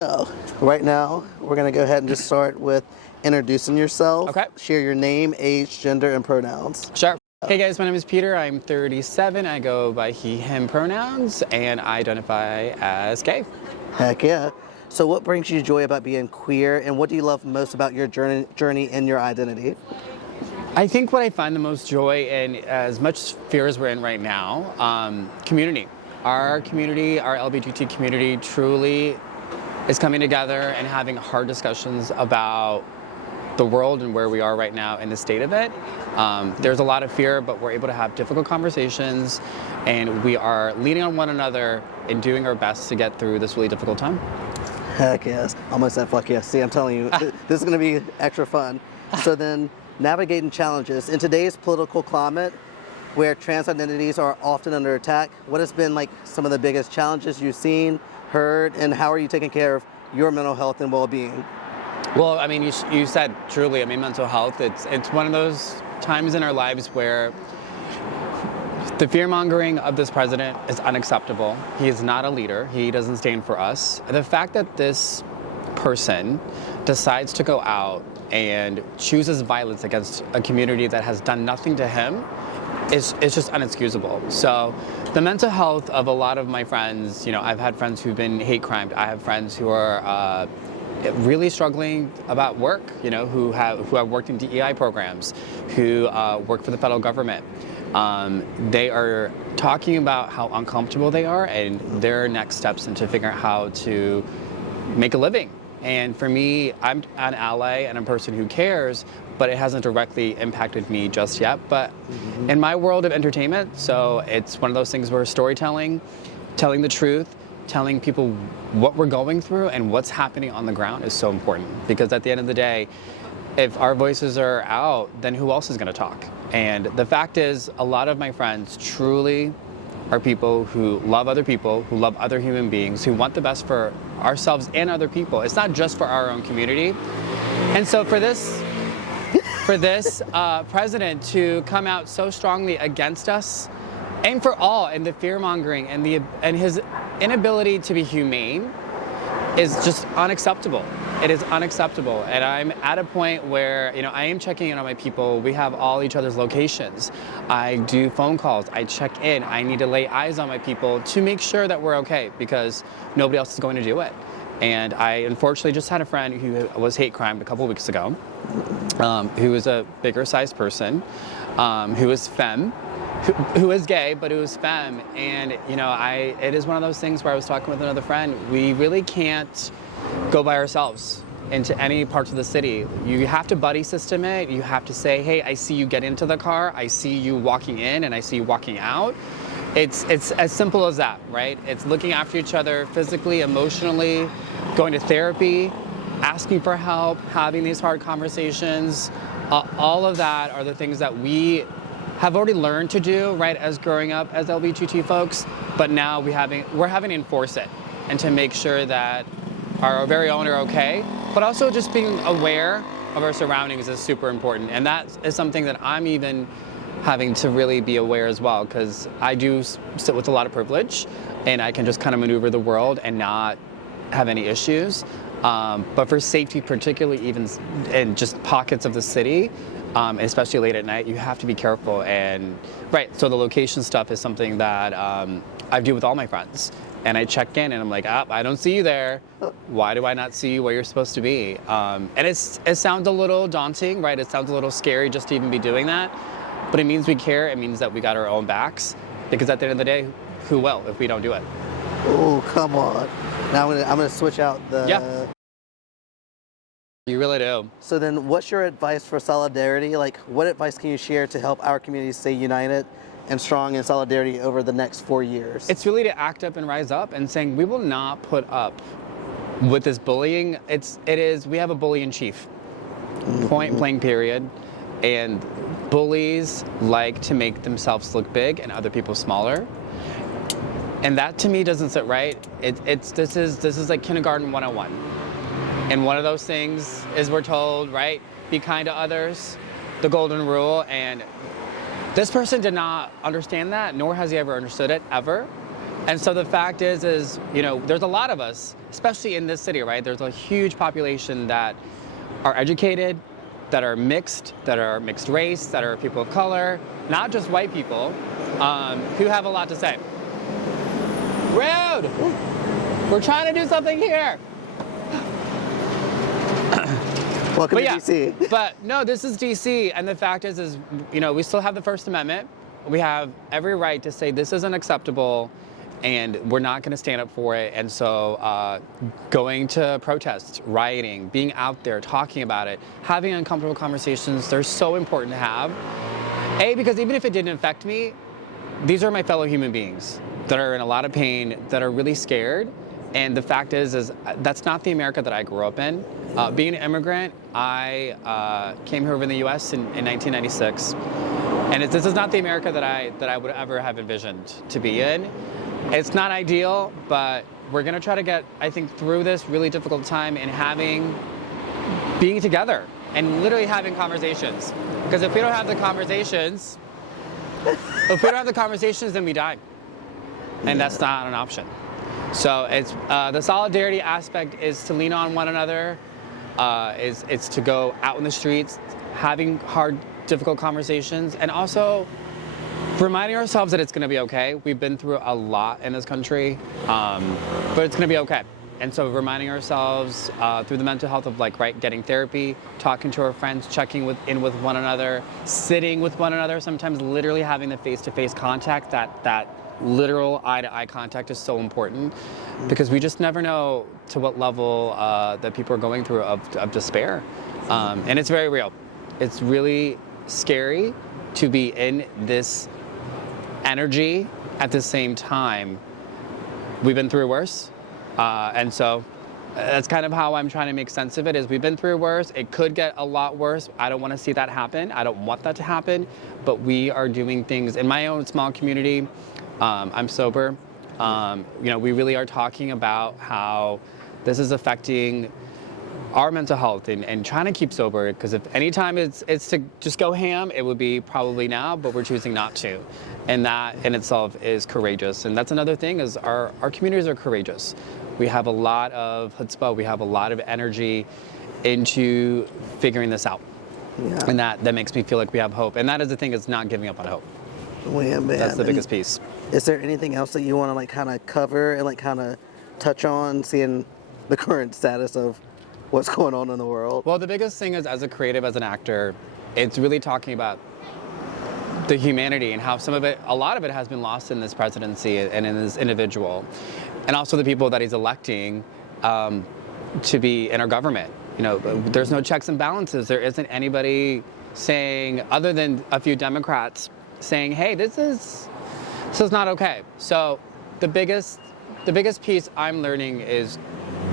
So, right now, we're going to go ahead and just start with introducing yourself. Okay. Share your name, age, gender, and pronouns. Sure. Hey guys, my name is Peter. I'm 37. I go by he, him pronouns, and I identify as gay. Heck yeah. So what brings you joy about being queer, and what do you love most about your journey and your identity? I think what I find the most joy in, as much fear as we're in right now, community. Our community, our LGBT community truly is coming together and having hard discussions about the world and where we are right now in the state of it. There's a lot of fear, but we're able to have difficult conversations, and we are leaning on one another and doing our best to get through this really difficult time. Heck yes. Almost said fuck yes. See, I'm telling you, this is going to be extra fun. So then, navigating challenges. In today's political climate, where trans identities are often under attack, what has been like some of the biggest challenges you've seen, heard, and how are you taking care of your mental health and well-being? Well, I mean, you said truly, I mean, mental health, it's one of those times in our lives where the fear-mongering of this president is unacceptable. He is not a leader. He doesn't stand for us. The fact that this person decides to go out and chooses violence against a community that has done nothing to him is just inexcusable. So the mental health of a lot of my friends, you know, I've had friends who've been hate crimed. I have friends who are really struggling about work, you know, who have worked in DEI programs, who work for the federal government. They are talking about how uncomfortable they are and their next steps into figuring out how to make a living. And for me, I'm an ally and a person who cares, but it hasn't directly impacted me just yet. But in my world of entertainment, so it's one of those things where storytelling, telling the truth, telling people what we're going through and what's happening on the ground is so important. Because at the end of the day, if our voices are out, then who else is going to talk? And the fact is, a lot of my friends truly are people who love other people, who love other human beings, who want the best for ourselves and other people. It's not just for our own community. And so for this president to come out so strongly against us, and for all, and the fear-mongering and his inability to be humane is just unacceptable. It is unacceptable. And I'm at a point where, you know, I am checking in on my people. We have all each other's locations. I do phone calls. I check in. I need to lay eyes on my people to make sure that we're okay, because nobody else is going to do it. And I unfortunately just had a friend who was hate crimed a couple of weeks ago, who was a bigger sized person, who is femme, who is gay, but who is femme. And, you know, it is one of those things where I was talking with another friend, we really can't go by ourselves into any parts of the city. You have to buddy system it. You have to say, hey, I see you get into the car. I see you walking in and I see you walking out. It's as simple as that, right? It's looking after each other physically, emotionally, going to therapy, asking for help, having these hard conversations. All of that are the things that we have already learned to do, right, as growing up as LGBT folks, but now we're having to enforce it and to make sure that our very own are okay, but also just being aware of our surroundings is super important. And that is something that I'm even having to really be aware as well, because I do sit with a lot of privilege and I can just kind of maneuver the world and not have any issues. But for safety, particularly even in just pockets of the city, especially late at night, you have to be careful. And right, so the location stuff is something that I do with all my friends. And I check in and I'm like, I don't see you there. Why do I not see you where you're supposed to be? And it sounds a little daunting, right? It sounds a little scary just to even be doing that. But it means we care. It means that we got our own backs. Because at the end of the day, who will if we don't do it? Oh, come on. Now I'm gonna switch out the... Yeah. You really do. So then what's your advice for solidarity? Like, what advice can you share to help our community stay united and strong in solidarity over the next 4 years? It's really to act up and rise up and saying we will not put up with this bullying. We have a bully in chief. Point blank period. And bullies like to make themselves look big and other people smaller. And that to me doesn't sit right. This is like kindergarten 101. And one of those things is we're told, right, be kind to others, the golden rule. And this person did not understand that, nor has he ever understood it, ever. And so the fact is, you know, there's a lot of us, especially in this city, right? There's a huge population that are educated, that are mixed race, that are people of color, not just white people, who have a lot to say. Rude! We're trying to do something here. Welcome to DC. But no, this is DC, and the fact is, you know, we still have the First Amendment. We have every right to say this isn't acceptable, and we're not going to stand up for it. And so going to protests, rioting, being out there, talking about it, having uncomfortable conversations, they're so important to have. Because even if it didn't affect me, these are my fellow human beings that are in a lot of pain, that are really scared. And the fact is that's not the America that I grew up in. Being an immigrant, I came here over in the U.S. in 1996. And this is not the America that I would ever have envisioned to be in. It's not ideal, but we're gonna try to get, I think, through this really difficult time and being together and literally having conversations. Because if we don't have the conversations, then we die. And that's not an option. So it's the solidarity aspect is to lean on one another, it's to go out in the streets, having hard, difficult conversations, and also reminding ourselves that it's going to be okay. We've been through a lot in this country, but it's going to be okay. And so reminding ourselves through the mental health of getting therapy, talking to our friends, checking in with one another, sitting with one another, sometimes literally having the face-to-face contact, that literal eye-to-eye contact is so important because we just never know to what level that people are going through of despair. And it's very real. It's really scary to be in this energy at the same time. We've been through worse. And so that's kind of how I'm trying to make sense of it, is we've been through worse. It could get a lot worse. I don't want to see that happen. I don't want that to happen. But we are doing things in my own small community. I'm sober. We really are talking about how this is affecting our mental health and trying to keep sober, because if any time it's to just go ham, it would be probably now, but we're choosing not to. And that in itself is courageous. And that's another thing, is our communities are courageous. We have a lot of chutzpah, we have a lot of energy into figuring this out. Yeah. And that makes me feel like we have hope. And that is the thing, is not giving up on hope. Man. That's the biggest piece. Is there anything else that you want to kind of cover and kind of touch on, seeing the current status of what's going on in the world? Well, the biggest thing is, as a creative, as an actor, it's really talking about the humanity and how a lot of it has been lost in this presidency and in this individual, and also the people that he's electing to be in our government. There's no checks and balances. There isn't anybody saying, other than a few Democrats, saying, hey, this is not okay. So the biggest piece I'm learning is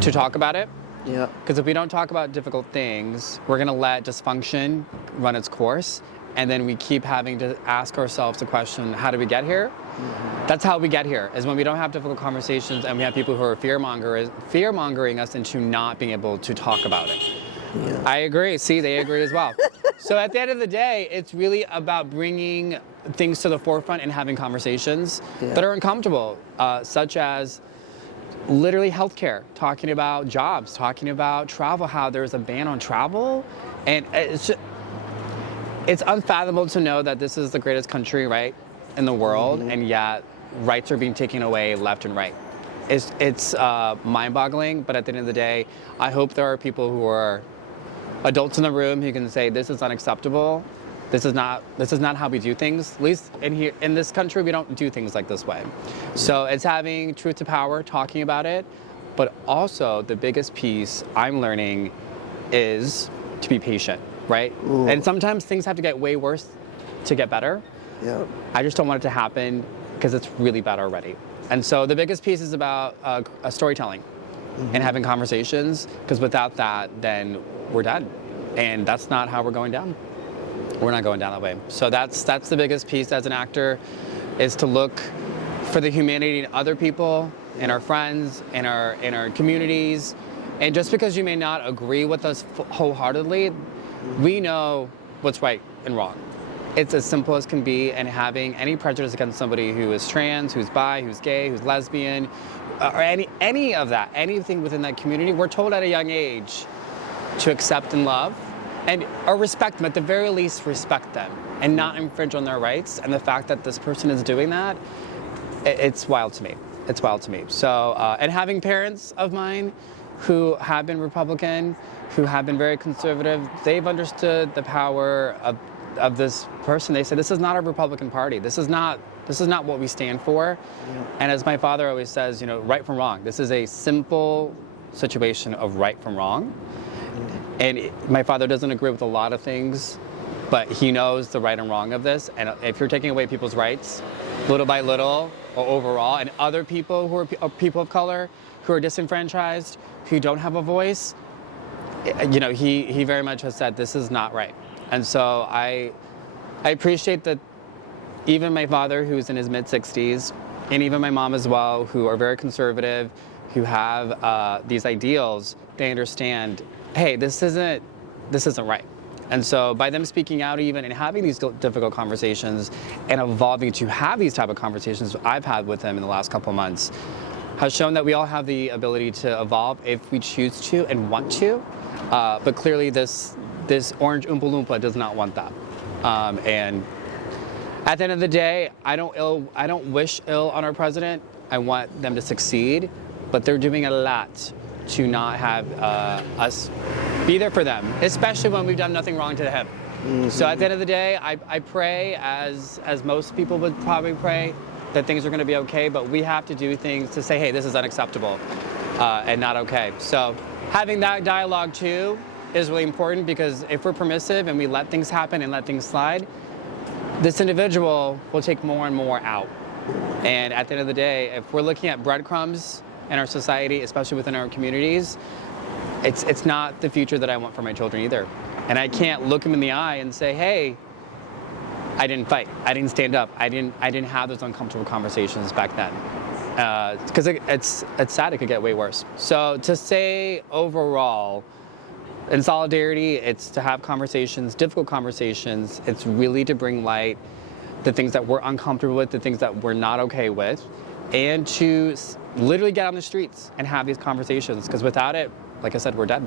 to talk about it. Yeah. Because if we don't talk about difficult things, we're going to let dysfunction run its course, and then we keep having to ask ourselves the question, how did we get here? Mm-hmm. That's how we get here, is when we don't have difficult conversations and we have people who are fear-mongering us into not being able to talk about it. Yeah. I agree. See, they agree as well. So at the end of the day, it's really about bringing things to the forefront and having conversations that are uncomfortable, such as literally healthcare, talking about jobs, talking about travel, how there's a ban on travel. And it's unfathomable to know that this is the greatest country, right, in the world, and yet rights are being taken away left and right. It's mind-boggling, but at the end of the day, I hope there are people who are adults in the room who can say, this is unacceptable. This is not how we do things. At least in this country, we don't do things like this way. So it's having truth to power, talking about it, but also the biggest piece I'm learning is to be patient, right? Ooh. And sometimes things have to get way worse to get better. Yeah. I just don't want it to happen because it's really bad already. And so the biggest piece is about storytelling and having conversations, because without that, then we're dead. And that's not how we're going down. We're not going down that way. So that's the biggest piece as an actor, is to look for the humanity in other people, in our friends, in our communities. And just because you may not agree with us wholeheartedly, we know what's right and wrong. it's as simple as can be, and having any prejudice against somebody who is trans, who's bi, who's gay, who's lesbian, or any of that, anything within that community, we're told at a young age to accept and love, or respect them, at the very least respect them, and not infringe on their rights. And the fact that this person is doing that, it's wild to me. It's wild to me. So, and having parents of mine who have been Republican, who have been very conservative, they've understood the power of this person. They said, this is not a Republican Party. This is not what we stand for. Yeah. And as my father always says, right from wrong. This is a simple situation of right from wrong. And my father doesn't agree with a lot of things, but he knows the right and wrong of this. And if you're taking away people's rights, little by little, or overall, and other people who are people of color, who are disenfranchised, who don't have a voice, he very much has said, this is not right. And so I appreciate that even my father, who's in his mid-60s, and even my mom as well, who are very conservative, who have these ideals, they understand, hey, this isn't right. And so by them speaking out even and having these difficult conversations and evolving to have these type of conversations I've had with them in the last couple of months has shown that we all have the ability to evolve if we choose to and want to. But clearly this orange Oompa Loompa does not want that. And at the end of the day, I don't wish ill on our president. I want them to succeed, but they're doing a lot to not have us be there for them, especially when we've done nothing wrong to him. Mm-hmm. So at the end of the day, I pray, as most people would probably pray, that things are going to be okay, but we have to do things to say, hey, this is unacceptable and not okay. So having that dialogue too is really important, because if we're permissive and we let things happen and let things slide, this individual will take more and more out. And at the end of the day, if we're looking at breadcrumbs in our society, especially within our communities, it's not the future that I want for my children either. And I can't look them in the eye and say, hey, I didn't fight, I didn't stand up, I didn't have those uncomfortable conversations back then. Because it's sad, it could get way worse. So to say overall, in solidarity, it's to have conversations, difficult conversations. It's really to bring light the things that we're uncomfortable with, the things that we're not okay with, and to literally get on the streets and have these conversations, because without it, like I said, we're dead.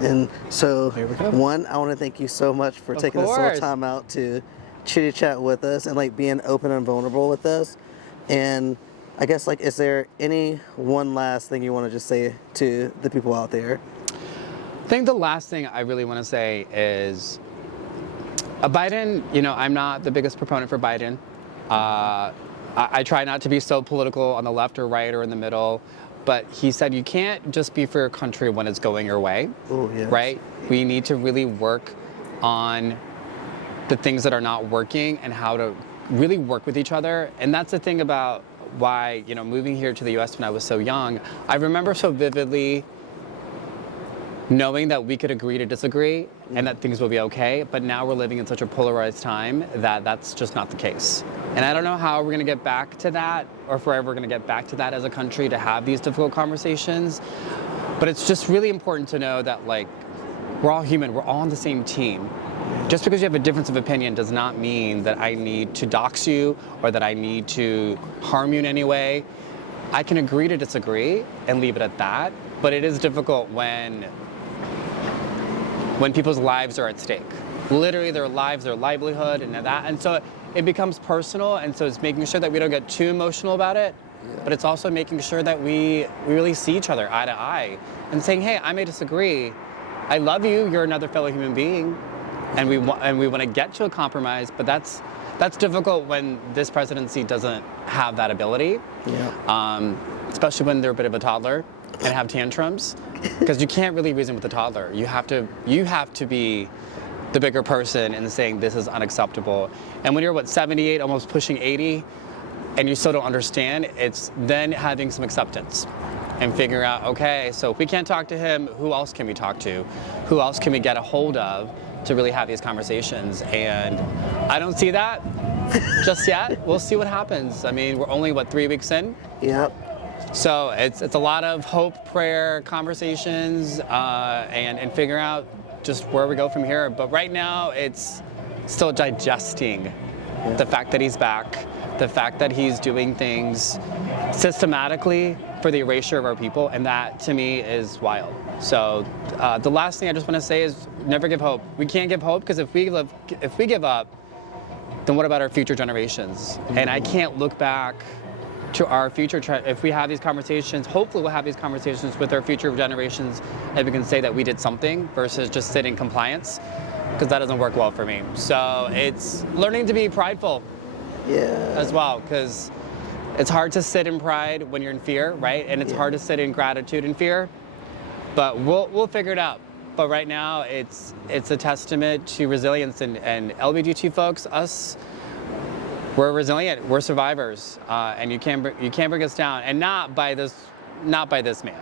And so, one, I want to thank you so much for taking this little time out to chitty chat with us and being open and vulnerable with us. And I guess is there any one last thing you want to just say to the people out there? I think the last thing I really want to say is Biden, I'm not the biggest proponent for Biden. I try not to be so political on the left or right or in the middle, but he said you can't just be for your country when it's going your way. Oh, yes. Right? We need to really work on the things that are not working and how to really work with each other. And that's the thing about why, moving here to the US when I was so young, I remember so vividly knowing that we could agree to disagree and that things will be okay, but now we're living in such a polarized time that that's just not the case. And I don't know how we're going to get back to that, or if we're ever going to get back to that as a country, to have these difficult conversations. But it's just really important to know that we're all human, we're all on the same team. Just because you have a difference of opinion does not mean that I need to dox you or that I need to harm you in any way. I can agree to disagree and leave it at that, but it is difficult when people's lives are at stake. Literally their lives, their livelihood, and that. And so it becomes personal, and so it's making sure that we don't get too emotional about it, but it's also making sure that we really see each other eye to eye and saying, hey, I may disagree. I love you, you're another fellow human being, and we want to get to a compromise, but that's difficult when this presidency doesn't have that ability, especially when they're a bit of a toddler and have tantrums, because you can't really reason with a toddler. You have to be the bigger person and saying this is unacceptable. And when you're 78, almost pushing 80, and you still don't understand, it's then having some acceptance and figuring out, okay, so if we can't talk to him, who else can we talk to? Who else can we get a hold of to really have these conversations? And I don't see that just yet. We'll see what happens. I mean, we're only 3 weeks in? Yep. So it's a lot of hope, prayer, conversations, and figure out just where we go from here. But right now, it's still digesting the fact that he's back, the fact that he's doing things systematically for the erasure of our people, and that to me is wild. So the last thing I just want to say is never give hope. We can't give hope because if we give up, then what about our future generations? And I can't look back to our future, if we have these conversations, hopefully we'll have these conversations with our future generations and we can say that we did something versus just sit in compliance, because that doesn't work well for me. So it's learning to be prideful as well, because it's hard to sit in pride when you're in fear, right? And it's hard to sit in gratitude and fear, but we'll figure it out. But right now it's a testament to resilience, and LGBTQ folks, us, we're resilient, we're survivors, and you can't bring us down, and not by this man.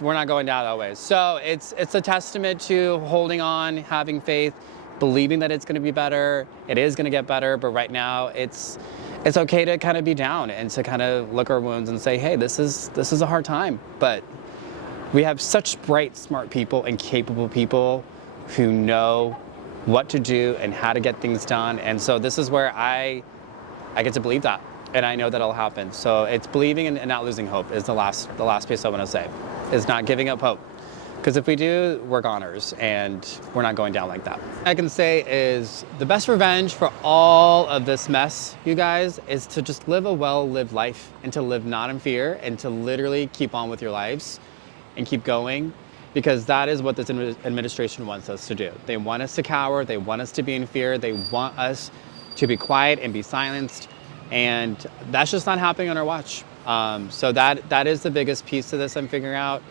We're not going down that way. So it's a testament to holding on, having faith, believing that it's going to be better. It is going to get better, but right now it's okay to kind of be down and to kind of look our wounds and say, hey, this is a hard time, but we have such bright, smart people and capable people who know what to do and how to get things done. And so this is where I get to believe that, and I know that it'll happen. So it's believing and not losing hope is the last piece I want to say, is not giving up hope. Because if we do, we're goners, and we're not going down like that. I can say is the best revenge for all of this mess, you guys, is to just live a well-lived life, and to live not in fear, and to literally keep on with your lives and keep going. Because that is what this administration wants us to do. They want us to cower, they want us to be in fear, they want us to be quiet and be silenced, and that's just not happening on our watch. So that is the biggest piece to this I'm figuring out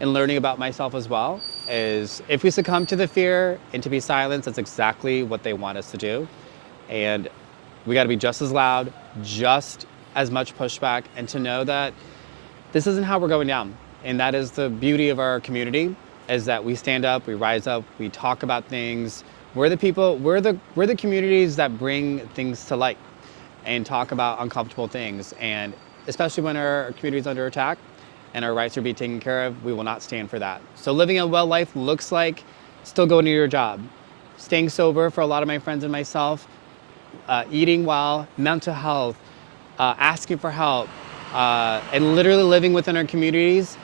and learning about myself as well, is if we succumb to the fear and to be silenced, that's exactly what they want us to do. And we gotta be just as loud, just as much pushback, and to know that this isn't how we're going down. And that is the beauty of our community, is that we stand up, we rise up, we talk about things. We're the people, we're the communities that bring things to light and talk about uncomfortable things. And especially when our community is under attack and our rights are being taken care of, we will not stand for that. So living a well life looks like still going to your job, staying sober for a lot of my friends and myself, eating well, mental health, asking for help, and literally living within our communities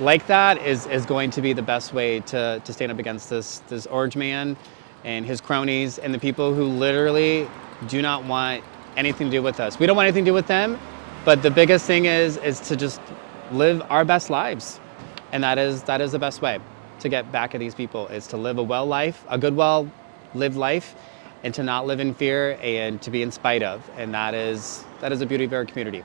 like that is going to be the best way to stand up against this orange man and his cronies and the people who literally do not want anything to do with us. We don't want anything to do with them, but the biggest thing is to just live our best lives. And that is the best way to get back at these people, is to live a good well-lived life, and to not live in fear and to be in spite of. And that is the beauty of our community.